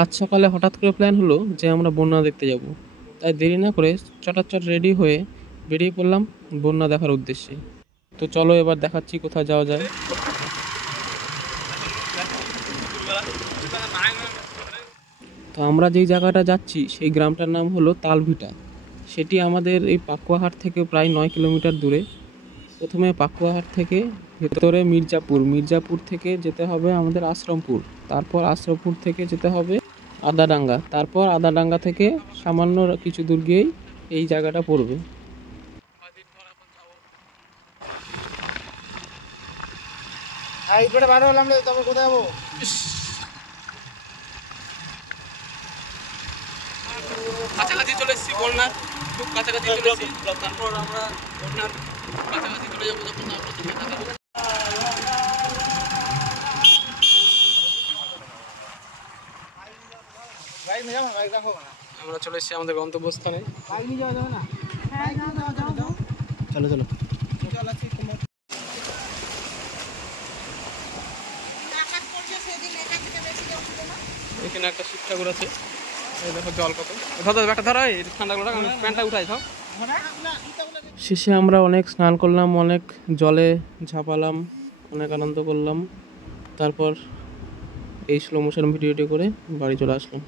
আজ সকালে হঠাৎ করে প্ল্যান হলো যে আমরা বন্যা দেখতে যাব। তাই দেরি না করে চটাচট রেডি হয়ে বেরিয়ে পড়লাম বন্যা দেখার উদ্দেশ্যে। তো চলো এবার দেখাচ্ছি কোথায় যাওয়া যায়। তো আমরা যেই জায়গাটা যাচ্ছি সেই গ্রামটার নাম হলো তালভিটা। সেটি আমাদের এই পাকুয়াহাট থেকে প্রায় 9 কিলোমিটার দূরে। প্রথমে পাকুয়াহাট থেকে ভেতরে মির্জাপুর, মির্জাপুর থেকে যেতে হবে আমাদের আশ্রমপুর, তারপর আশ্রমপুর থেকে যেতে হবে আদাডাঙ্গা, তারপর আদাডাঙ্গা থেকে সামান্য কিছু দূর গিয়েই এই জায়গাটা পড়বে। কাছাকাছি চলে এসেছি বন্যার, খুব কাছাকাছি চলে এসেছি। তারপর আমরা বন্যার কাছাকাছি চলে যাবো যখন আমরা চলে এসেছি আমাদের গন্তব্যস্থানে। চলো চলো। এখানে একটা শিব ঠাকুর আছে, এই দেখো জল কত। একটা ধরো ঠান্ডা করে প্যান্টটা উঠাই খাও। শেষে আমরা অনেক স্নান করলাম, অনেক জলে ঝাঁপালাম, অনেক আনন্দ করলাম। তারপর এই স্লো মোশন ভিডিওটি করে বাড়ি চলে আসলাম।